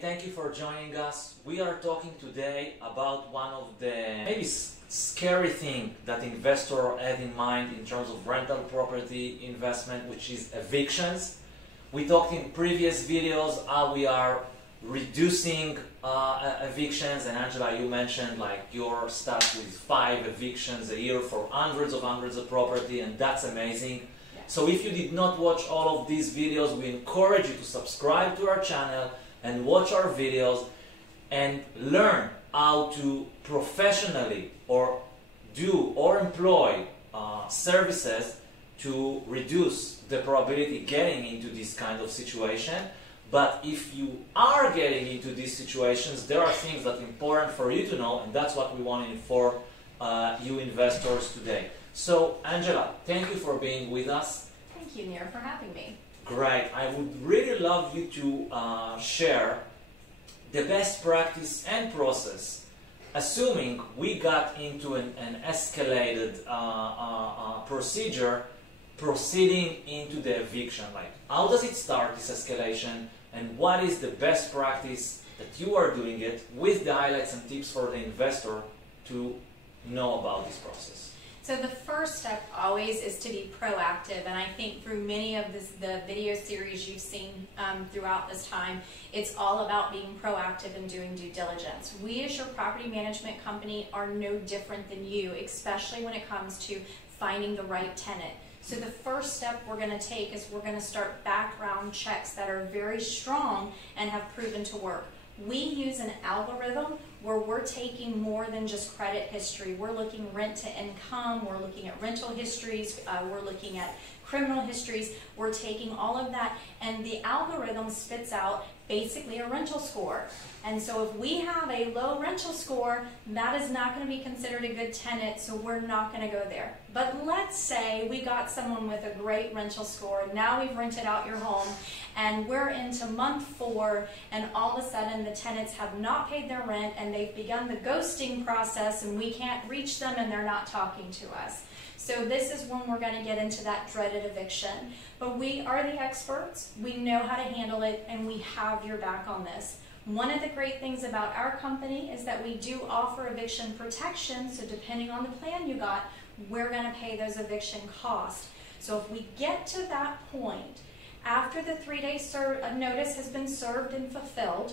Thank you for joining us. We are talking today about one of the maybe scary thing that investor had in mind in terms of rental property investment, which is evictions. We talked in previous videos how we are reducing evictions, and Angela, you mentioned like you're stuck with 5 evictions a year for hundreds of property, and that's amazing. Yeah. So if you did not watch all of these videos, we encourage you to subscribe to our channel and watch our videos and learn how to professionally or do or employ services to reduce the probability getting into this kind of situation. But if you are getting into these situations, there are things that are important for you to know, and that's what we want to inform you investors today. So Angela, thank you for being with us. Thank you, Nia, for having me. Great. I would really love you to share the best practice and process, assuming we got into an escalated procedure proceeding into the eviction. Like, how does it start, this escalation, and what is the best practice that you are doing it with the highlights and tips for the investor to know about this process? So the first step always is to be proactive, and I think through many of the video series you've seen throughout this time, it's all about being proactive and doing due diligence. We as your property management company are no different than you, especially when it comes to finding the right tenant. So the first step we're going to take is we're going to start background checks that are very strong and have proven to work. We use an algorithm where we're taking more than just credit history. We're looking rent to income, we're looking at rental histories, we're looking at criminal histories. We're taking all of that, and the algorithm spits out basically a rental score. And so if we have a low rental score, that is not going to be considered a good tenant, so we're not going to go there. But let's say we got someone with a great rental score, now we've rented out your home, and we're into month 4, and all of a sudden the tenants have not paid their rent, and they've begun the ghosting process, and we can't reach them, and they're not talking to us. So this is when we're going to get into that dreaded eviction. But we are the experts, we know how to handle it, and we have your back on this. One of the great things about our company is that we do offer eviction protection, so depending on the plan you got, we're going to pay those eviction costs. So if we get to that point, after the 3-day notice has been served and fulfilled,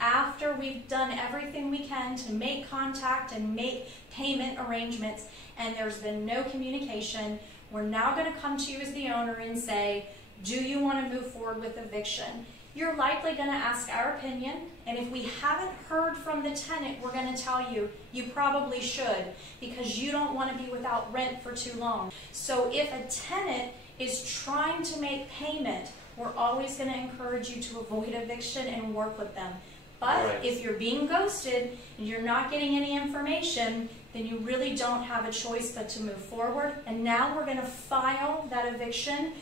after we've done everything we can to make contact and make payment arrangements, and there's been no communication, we're now going to come to you as the owner and say, do you want to move forward with eviction? You're likely going to ask our opinion, and if we haven't heard from the tenant, we're going to tell you, you probably should, because you don't want to be without rent for too long. So if a tenant is trying to make payment, we're always going to encourage you to avoid eviction and work with them. But if you're being ghosted and you're not getting any information, then you really don't have a choice but to move forward. And now we're going to file that eviction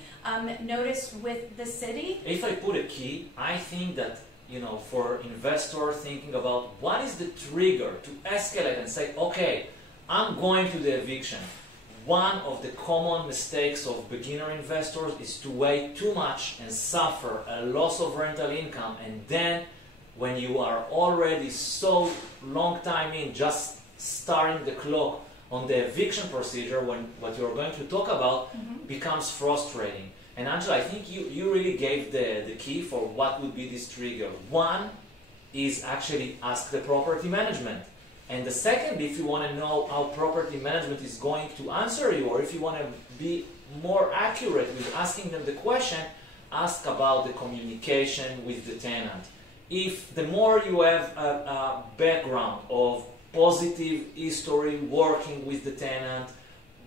notice with the city. If I put a key, I think that, you know, for investor thinking about what is the trigger to escalate and say, okay, I'm going to the eviction. One of the common mistakes of beginner investors is to wait too much and suffer a loss of rental income, and then when you are already so long time in, just starting the clock on the eviction procedure, when what you're going to talk about becomes frustrating. And Angela, I think you really gave the key for what would be this trigger. One is actually ask the property management. And the second, if you want to know how property management is going to answer you, or if you want to be more accurate with asking them the question, ask about the communication with the tenant. If the more you have a background of positive history working with the tenant,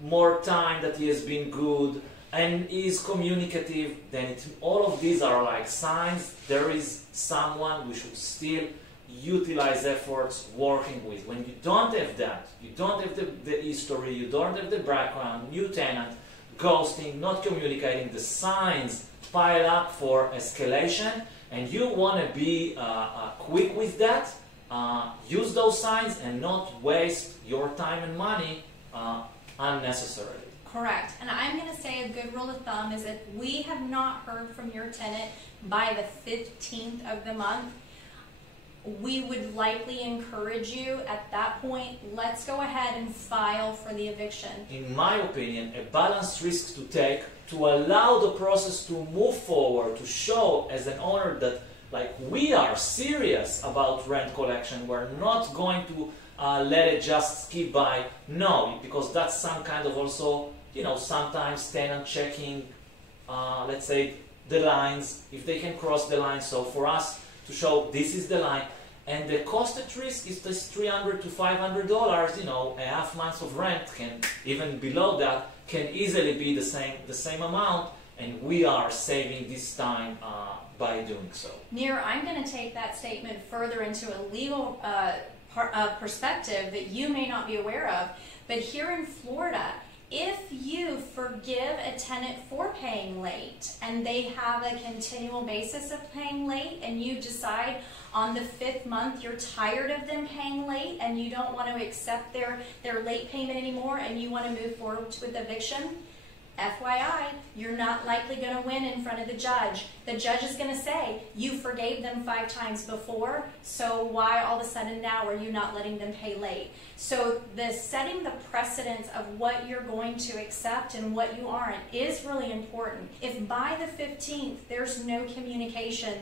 more time that he has been good and is communicative, then all of these are like signs there is someone we should still utilize efforts working with. When you don't have that, you don't have the history, you don't have the background, new tenant, ghosting, not communicating, the signs pile up for escalation, and you want to be quick with that, use those signs and not waste your time and money unnecessarily. Correct. And I'm going to say a good rule of thumb is if we have not heard from your tenant by the 15th of the month, we would likely encourage you at that point, let's go ahead and file for the eviction. In my opinion, a balanced risk to take to allow the process to move forward, to show as an owner that like we are serious about rent collection. We're not going to let it just skip by. No, because that's some kind of also, you know, sometimes tenant checking, let's say, the lines, if they can cross the line. So for us to show this is the line, and the cost at risk is just $300 to $500, you know, a half month of rent can, even below that, can easily be the same amount, and we are saving this time by doing so. Nir, I'm going to take that statement further into a legal perspective that you may not be aware of, but here in Florida, if you forgive a tenant for paying late and they have a continual basis of paying late, and you decide on the 5th month you're tired of them paying late and you don't want to accept their late payment anymore and you want to move forward with eviction, FYI, you're not likely going to win in front of the judge. The judge is going to say, you forgave them 5 times before, so why all of a sudden now are you not letting them pay late? So setting the precedence of what you're going to accept and what you aren't is really important. If by the 15th there's no communication,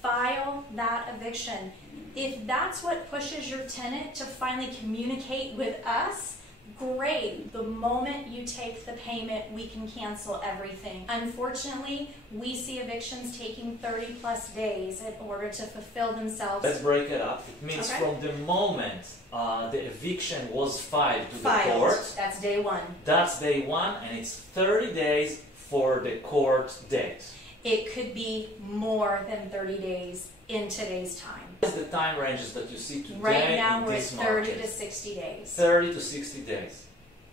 file that eviction. If that's what pushes your tenant to finally communicate with us, great. The moment you take the payment, we can cancel everything. Unfortunately, we see evictions taking 30+ days in order to fulfill themselves. Let's break it up. It means from the moment the eviction was filed to the court. That's day 1. That's day 1, and it's 30 days for the court date. It could be more than 30 days in today's time. What's the time ranges that you see today? Right now in we're at this 30 market? to 60 days. 30 to 60 days.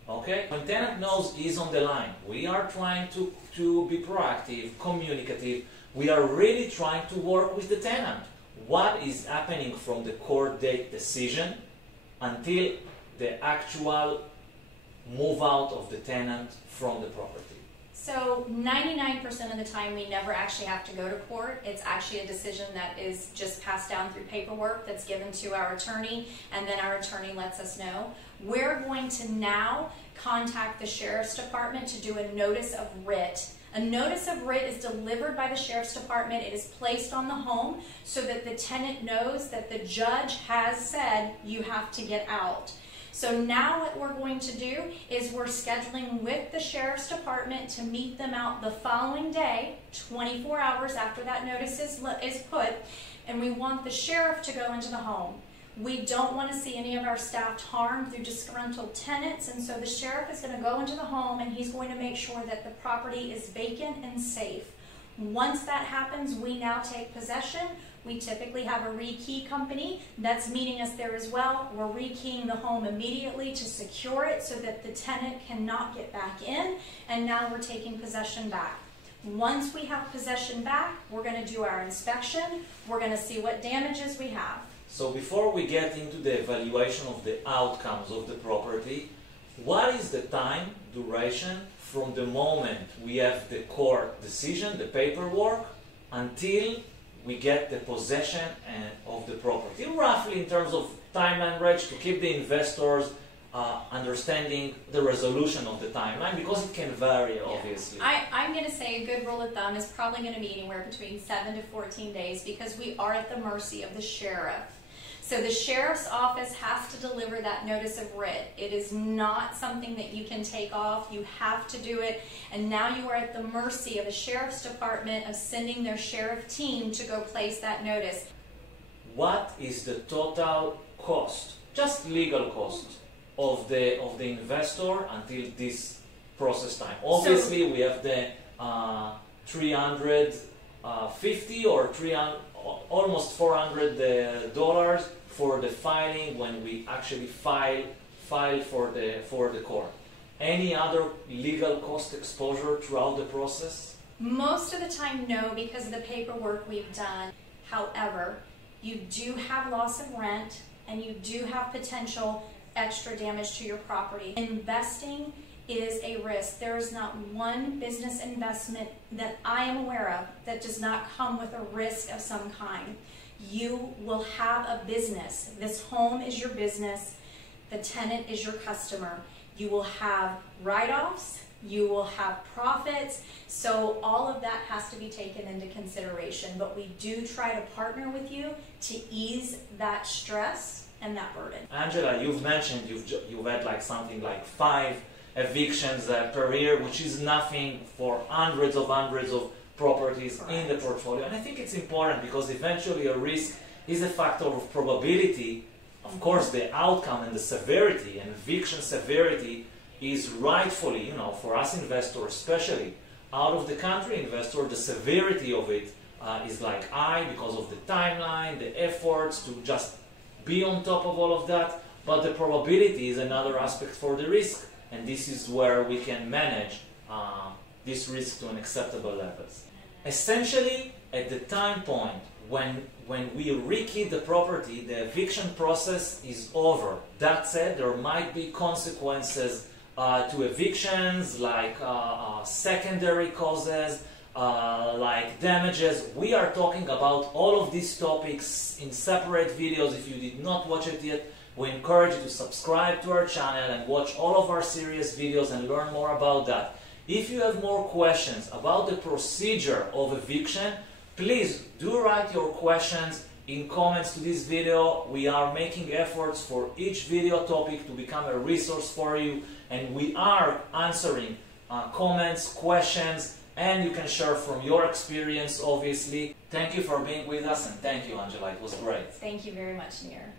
Okay? When tenant knows he's on the line, we are trying to be proactive, communicative. We are really trying to work with the tenant. What is happening from the court date decision until the actual move out of the tenant from the property? So 99% of the time we never actually have to go to court. It's actually a decision that is just passed down through paperwork that's given to our attorney, and then our attorney lets us know. We're going to now contact the Sheriff's Department to do a notice of writ. A notice of writ is delivered by the Sheriff's Department. It is placed on the home so that the tenant knows that the judge has said you have to get out. So now what we're going to do is we're scheduling with the Sheriff's Department to meet them out the following day, 24 hours after that notice is put, and we want the sheriff to go into the home. We don't want to see any of our staff harmed through disgruntled tenants, and so the sheriff is going to go into the home and he's going to make sure that the property is vacant and safe. Once that happens, we now take possession. We typically have a rekey company that's meeting us there as well. We're rekeying the home immediately to secure it so that the tenant cannot get back in, and now we're taking possession back. Once we have possession back, we're going to do our inspection. We're going to see what damages we have. So before we get into the evaluation of the outcomes of the property, what is the time duration from the moment we have the court decision, the paperwork, until we get the possession of the property? Roughly in terms of timeline range, to keep the investors understanding the resolution of the timeline, because it can vary, obviously. I'm going to say a good rule of thumb is probably going to be anywhere between 7 to 14 days, because we are at the mercy of the sheriff. So the sheriff's office has to deliver that notice of writ. It is not something that you can take off. You have to do it. And now you are at the mercy of the sheriff's department of sending their sheriff team to go place that notice. What is the total cost, just legal cost, of the investor until this process time? Obviously, we have the $350 or almost $400 for the filing when we actually file for the court. Any other legal cost exposure throughout the process? Most of the time, no, because of the paperwork we've done. However, you do have loss of rent and you do have potential extra damage to your property. Investing is a risk. There is not one business investment that I am aware of that does not come with a risk of some kind. you will have a business. This home is your business. The tenant is your customer. You will have write-offs. You will have profits. So all of that has to be taken into consideration. But we do try to partner with you to ease that stress and that burden. Angela, you've mentioned you've had like something like 5 evictions per year, which is nothing for hundreds of properties Correct. in the portfolio. And I think it's important because eventually a risk is a factor of probability. Of course, the outcome and the severity, and eviction severity is rightfully, for us investors, especially out of the country investor, the severity of it is like high because of the timeline, the efforts to just be on top of all of that. But the probability is another aspect for the risk, and this is where we can manage this risk to an acceptable levels. Essentially, at the time point when we rekey the property, the eviction process is over. That said, there might be consequences to evictions, like secondary causes, like damages. We are talking about all of these topics in separate videos. If you did not watch it yet, we encourage you to subscribe to our channel and watch all of our serious videos and learn more about that. If you have more questions about the procedure of eviction, please do write your questions in comments to this video. We are making efforts for each video topic to become a resource for you, and we are answering comments, questions, and you can share from your experience, obviously. Thank you for being with us, and thank you, Angela. It was great. Thank you very much, Nir.